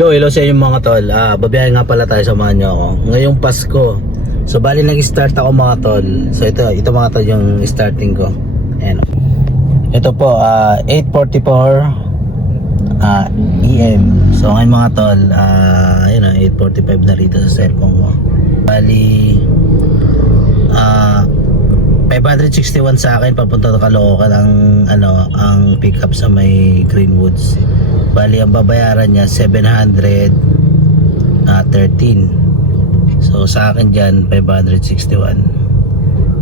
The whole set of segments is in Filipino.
Yo, hello sa inyo mga tol. Babiyahe nga pala tayo, samahan nyo ako. Ngayong Pasko. So bali nag-start ako mga tol. So ito mga tol yung starting ko. Ayan. Ito po 8:44 AM. So ngayon mga tol, ayun 8:45 na rito sa cellphone ko. Bali 561 sa akin papunta sa Caloocan ang pick up sa may Greenwoods. Bali ang babayaran niya 713. So sa akin dyan 561.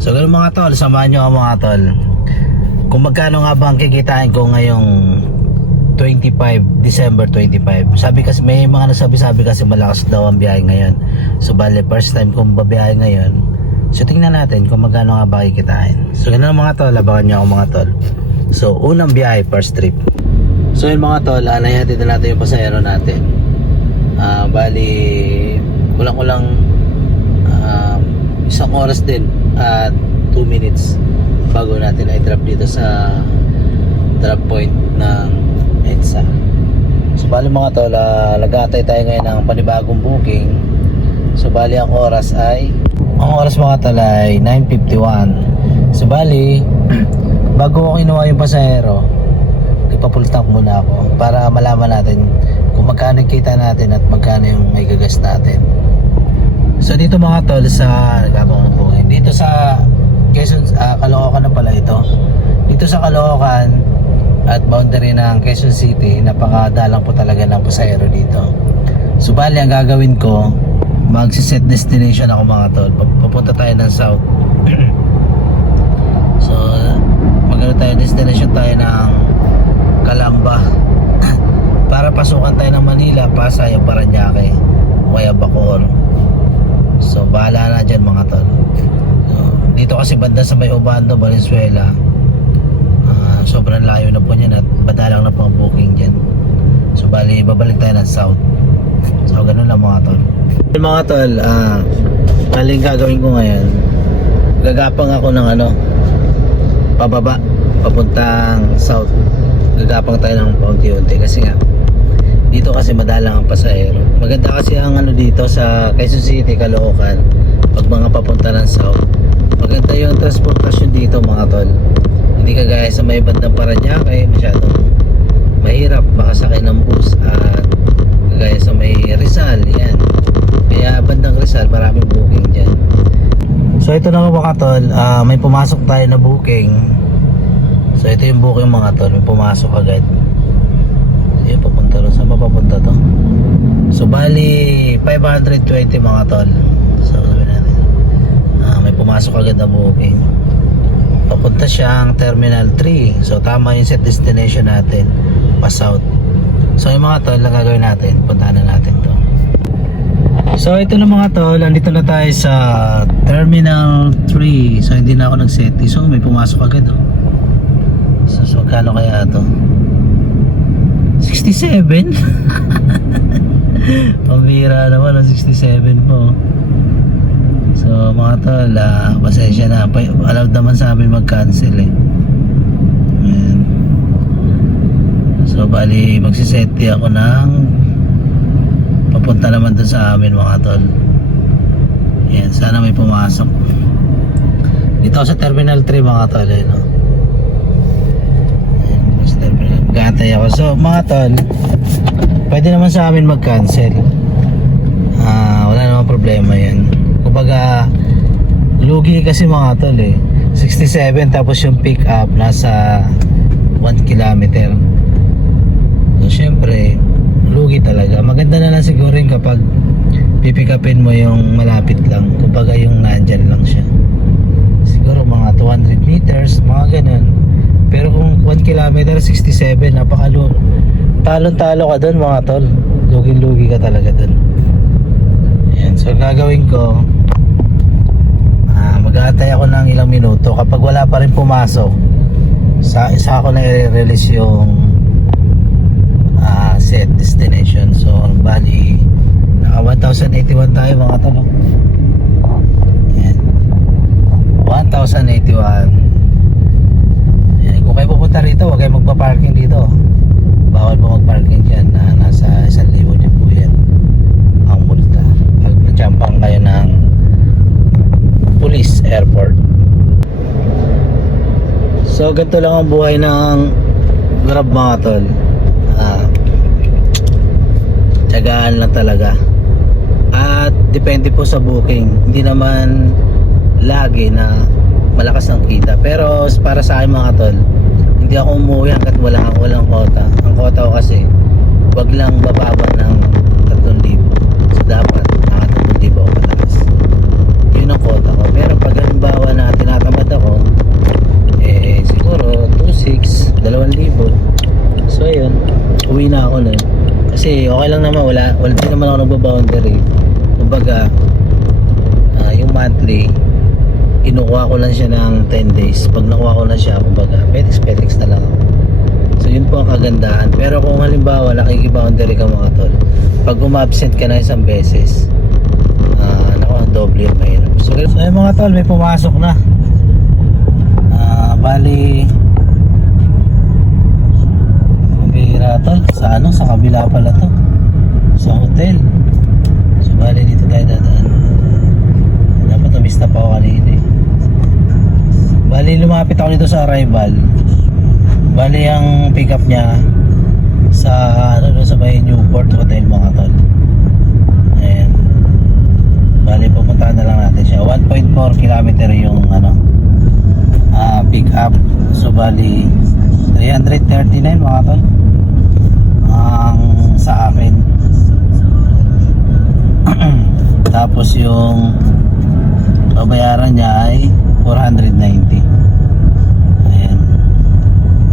So ganun mga tol, samahan nyo mga tol. Kung magkano nga ba ang kikitain ko ngayong December 25. Sabi kasi may mga nagsabi kasi malakas daw ang biyahe ngayon. So bali first time kong babiyahe ngayon. So tingnan natin kung magkano nga ba kikitain. So ganun mga tol, abangan nyo ako mga tol. So unang biyahe, first trip. So yun mga tol, nahihatid na natin yung pasahero natin. Bali kulang-kulang isang oras din at 2 minutes bago natin i-drop dito sa drop point ng EDSA. So bali mga tol, lagatay tayo ngayon ng panibagong booking. So bali ang oras mga tol ay 9:51. So bali bago ko kinuha yung pasahero, ipapultak muna ako para malaman natin kung magkano kita natin at magkano yung may gagas natin. So dito mga tol sa dito sa Quezon, Caloocan na pala ito. Dito sa Caloocan at boundary ng Quezon City, napakadalang po talaga ng pasahero dito. So bali ang gagawin ko, magsiset destination ako mga tol. Pupunta tayo ng south. So destination tayo ng Calamba para pasukan tayo ng Manila, Pasay, Parañaque o kaya Bacoor. So bahala na dyan mga tol. So, dito kasi banda sa may Obando, Valenzuela, sobrang layo na po niyan at badalang na po ang booking dyan. So bali babalik tayo ng south. So ganun lang mga tol. Mga tol, maling gagawin ko ngayon, gagapang ako ng pababa papuntang south. Gagapang tayo ng paunti-unti kasi nga dito kasi madalang ang pasahero. Maganda kasi ang dito sa Quezon City, Caloocan, pag mga papunta ng south, maganda yung transportasyon dito mga tol. Hindi kagaya sa may bandang Parañaque, masyadong mahirap makasakay ng bus, at kagaya sa may Rizal, yan. Kaya bandang Rizal maraming booking dyan. So ito na mga tol, may pumasok tayo na booking. So ito yung booking mga tol, may pumasok agad. So yun, papunta rin. Saan mapapunta to? So bali 520 mga tol. So sabi natin, may pumasok agad na booking. Papunta siyang Terminal 3. So tama yung set destination natin, pa south. So yung mga tol, ang gagawin natin, puntahan na natin to. So ito na mga tol, andito na tayo sa Terminal 3. So hindi na ako nag-seti. So may pumasok agad So magkano kaya ito? 67? Pambira naman ang 67 po. So mga tol, pasensya na, allowed naman sa amin mag-cancel Ayan. So bali magsiseti ako ng papunta naman doon sa amin mga tol. Ayan, sana may pumasok. Dito sa Terminal 3 mga tol Gatay ako. So mga tol, pwede naman sa amin mag-cancel. Wala namang problema yan. Kumbaga lugi kasi mga tol 67 tapos yung pick up nasa 1 kilometer. So syempre lugi talaga. Maganda na lang siguro rin kapag pipick upin mo yung malapit lang. Kumbaga yung nandyan lang siya. Siguro mga 200 meters, mga ganun. Pero kung 1 kilometer 67, napakalo. Talon-talo ka doon mga tol. Lugi-lugi ka talaga doon. Ayan, so gagawin ko, mag-aantay ako ng ilang minuto. Kapag wala pa rin pumasok, isa ako na i-release yung set destination. So bali naka 1,081 tayo mga tol. Ayan, 1,081. Kung kayo pupunta rito, huwag kayo magpa-parking dito. Bawal po mag-parking dyan. Nasa 1,000 din po So ganito lang ang buhay ng Grab mga tol. Tiyagaan lang talaga. At depende po sa booking. Hindi naman lagi na malakas ang kita. Pero para sa akin mga tol, hindi ako umuwi hanggat walang quota. Ang quota ko kasi wag lang bababa ng 3,000. So dapat mga 3,000 ako pataas. Yun ang quota ko. Pero pag halimbawa na tinatamad ako, siguro 2,600, 2,000. So ayun, uwi na ako nun. Kasi okay lang naman, wala din naman ako nagbo-boundary. Kumbaga, yung monthly, kinukuha ko lang siya ng 10 days. Pag nakuha ko na siya, kumbaga, petex na lang ako. So yun po ang kagandahan. Pero kung halimbawa, nakiki-boundary ka mga tol, pag umabsent ka na isang beses, naku, ang doble yung mahirap. So yung mga tol, may pumasok na. Bali, bihira tol, sa kabila pala to, sa hotel. So bali dito tayo dadaan. Dapat umista pa ako kanina eh. Bali lumapit ako dito sa arrival. Bali ang pick up niya sa sa may Newport Hotel mga tol. Ayan. Bali pupuntahan na lang natin siya. 1.4 kilometer yung pick up. So bali 339 mga tol ang sa akin. Tapos yung babayaran niya ay 490. Ayan.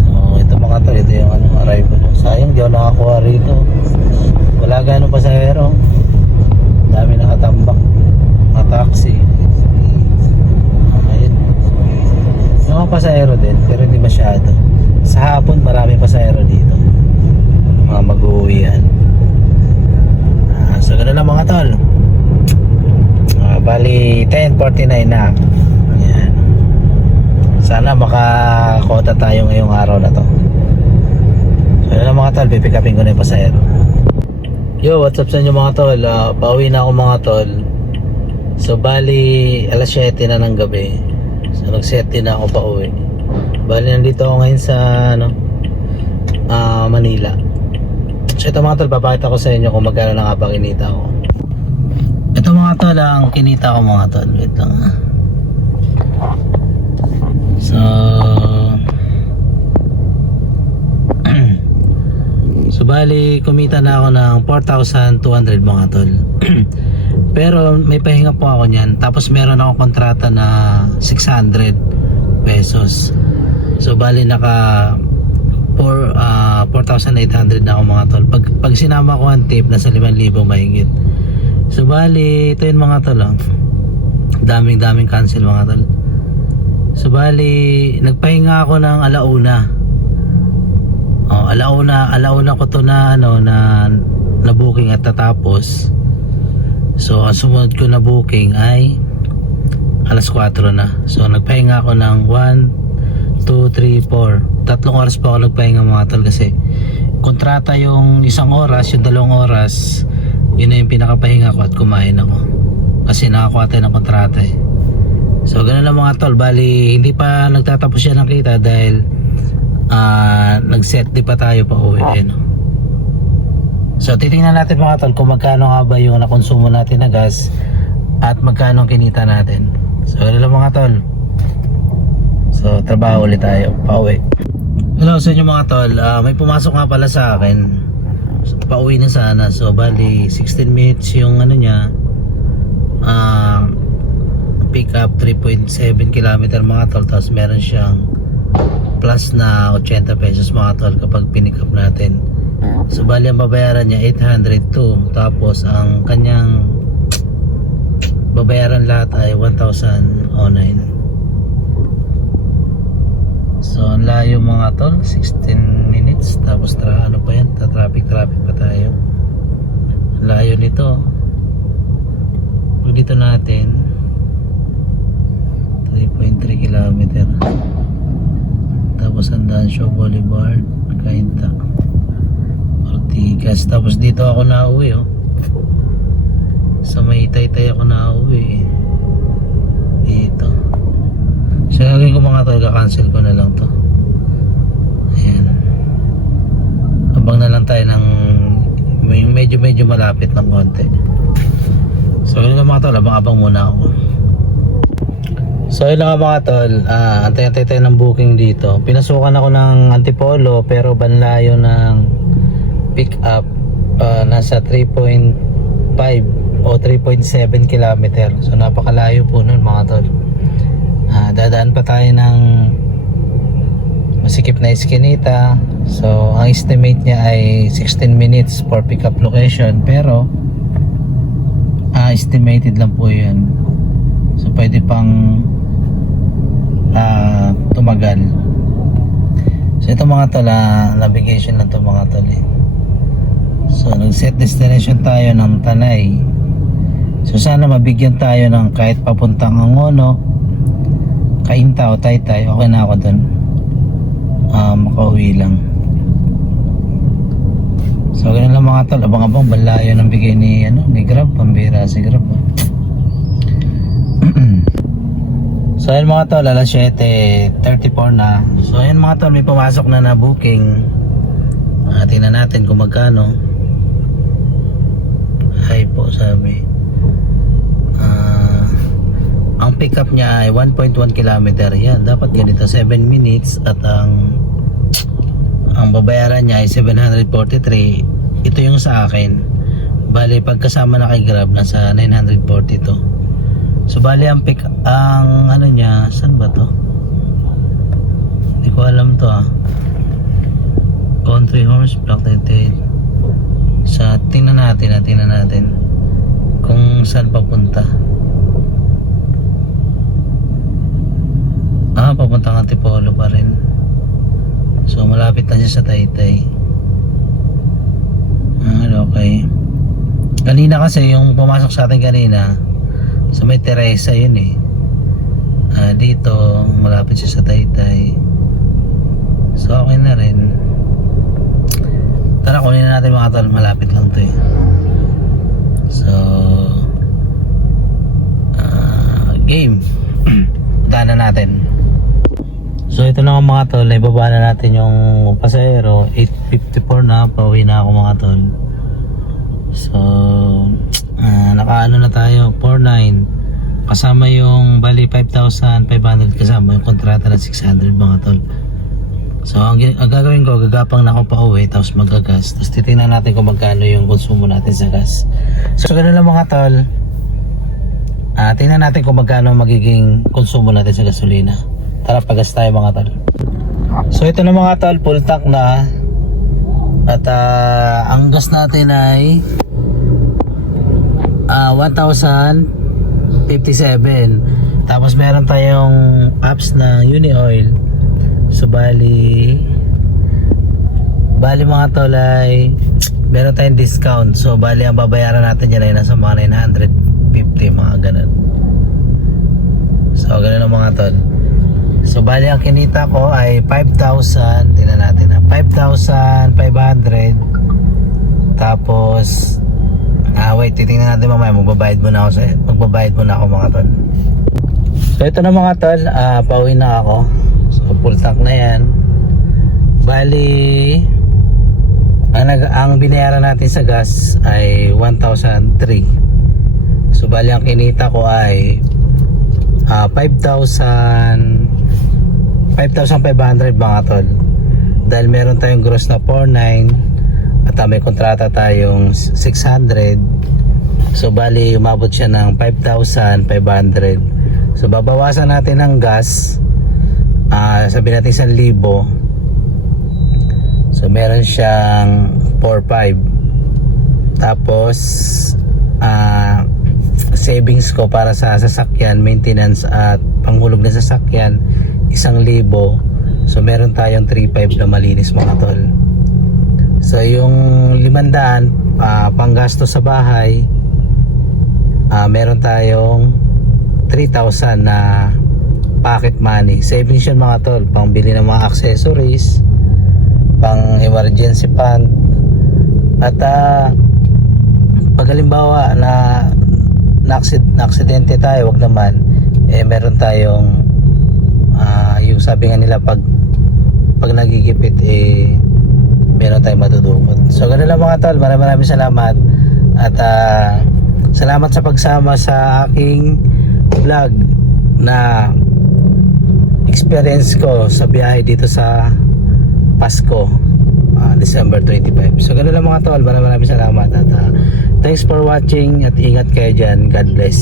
So ito mga tol, ito yung arrival. Sayang di ako nakakuha rito. Wala ganong pasahero. Dami nakatambak, mga taxi. Ayun. Yung mga pasahero din, pero hindi masyado. Sa hapon marami pasahero dito, mga mag-uwian. So gano'n lang mga tol. Bali 10:49 na. Ayan. Sana makakota tayo ngayong araw na to. So gano'n lang mga tol, pipick upin ko na yung pasahero. Yo, what's up sa inyo mga tol? Pauwi na ako mga tol. So bali alas 7 na ng gabi. So nag-7 na ako pa uwi. Bali nandito ako ngayon sa Manila. So ito mga tol, papakita ko sa inyo kung magkano na nga ba kinita ko. Ito mga tol, ang kinita ko mga tol. Wait lang ha. So bali kumita na ako ng 4,200 mga tol. Pero may pahinga po ako niyan. Tapos meron ako kontrata na 600 pesos. So bali naka 4,800 na ako mga tol. Pag sinama ko ang tip, nasa 5,000 mahigit. So bali ito yung mga tol. Daming cancel mga tol. So bali nagpahinga ako ng alauna. Alauna ko to na na booking at tatapos. So ang sumunod ko na booking ay alas 4 na. So nagpahinga ako ng 1, 2, 3, 4. 3 oras pa ako nagpahinga mga tol kasi kontrata yung 1 oras, yung 2 oras, yun na yung pinakapahinga ko at kumain ako. Kasi nakakuha tayo ng kontrata eh. So ganun lang mga tol, bali hindi pa nagtatapos siya ng kita dahil nag-set di pa tayo pa uwi eh, no? So titingnan natin mga tol kung magkano nga ba yung nakonsumo natin na gas at magkano ang kinita natin. So ganun lang mga tol. So trabaho ulit tayo, pauwi. Hello sa inyo mga tol, may pumasok nga pala sa akin. So, pauwi na sana. So bali 16 minutes yung niya, pick up 3.7 km mga tol. Tapos meron siyang plus na 80 pesos mga tol kapag pinick up natin. So bali ang babayaran niya 802. Tapos ang kanyang babayaran lahat ay 1,009. So ang layo mga tol, 16 minutes. Tapos ano pa yan, traffic pa tayo. Ang layo nito. Pag dito natin 3.3 kilometer. Tapos Andan Show Boulevard, Cainta, Ortigas. Tapos dito ako nauwi sa may Taytay ako nauwi dito. So gagawin ko mga tol, cancel ko na lang to. abang na lang tayo ng yung medyo malapit ng konti. So yun lang mga tol, abang muna ako. So yun lang mga tol, antay-antay tayo ng booking dito. Pinasukan ako ng Antipolo pero banlayo ng pick up, nasa 3.5 o 3.7 kilometer. So napakalayo po nun mga tol. Dadaan pa tayo ng masikip na Eskinita. So ang estimate niya ay 16 minutes for pick up location, pero estimated lang po yun. So pwede pang tumagal. So ito mga tol, navigation lang to mga tol eh. So nag-set destination tayo ng Tanay. So sana mabigyan tayo ng kahit papuntang Angono, Cainta o Taytay, okay na ako dun. Makauwi lang. So ganun lang mga tol, abang-abang balayo ng bigay ni Grab, pambira si Grab. So ayun mga tol, alas 7:34 na. So ayun mga tol, may pumasok na booking. Tingnan natin kung magkano. Hi po sabi. Ang pick up niya ay 1.1 kilometer. Yan, dapat ganito 7 minutes at ang babayaran niya ay 743. Ito yung sa akin. Bali pagkasama na kay Grab nasa 942. So bali ang ano niya, saan ba to? Hindi ko alam to Country Horse Block 38. Sa tingnan natin kung saan papunta. Papuntang Antipolo pa rin. So malapit na siya sa Taytay. Okay. Kanina kasi yung pumasok sa atin kanina, so may Teresa yun eh. Dito malapit siya sa Taytay. So okay na rin. Tara kunin na natin mga tol, malapit lang to eh. So game. Daanan natin. So ito na mga tol, naibaba na natin yung pasahero. 8:54 na, pauwi na ako mga tol. So nakaano na tayo, 4.9 kasama yung bali 5,500 kasama yung kontrata na 600 mga tol. So ang gagawin ko, gagapang na ako pa uwi tapos magagas, tapos titingnan natin kung magkano yung konsumo natin sa gas. So ganoon lang mga tol. Tingnan natin kung magkano magiging konsumo natin sa gasolina. Tara, pagas tayo mga tol. So ito na mga tol, full tank na. At ang gas natin ay 1,057. Tapos meron tayong apps na Uni-Oil. So bali mga tol ay meron tayong discount. So bali ang babayaran natin dyan ay nasa mga 950, mga ganun. So ganun ang mga tol. So bali ang kinita ko ay 5,000. Tingnan natin 5,500. Tapos wait, titingnan natin mamaya. Magbabayad muna ako mga tol. So ito na mga tol, pauwi na ako. So full tank na yan. Bali ang binayaran natin sa gas ay 1,003. So bali ang kinita ko ay 5,500 mga tol. Dahil meron tayong gross na 4.9 at may kontrata tayong 600. So bali umabot siya ng 5,500. So babawasan natin ng gas, sabihin natin 1,000. So meron siyang 4.5. Tapos savings ko para sa sasakyan, maintenance at panghulog ng sasakyan 1,000. So meron tayong 3.5 na malinis mga tol. So yung 500 panggasto sa bahay, meron tayong 3,000 na pocket money. Savings yun mga tol, pangbili ng mga accessories, pang emergency fund. At pag halimbawa na aksidente tayo, wag naman, meron tayong yung sabi nga nila, pag nagigipit meron tayong matudukot. So ganun lang mga tol, maraming salamat at salamat sa pagsama sa aking vlog na experience ko sa biyahe dito sa Pasko, December 25. So ganun lang mga tol, maraming salamat at thanks for watching at ingat kayo dyan. God bless.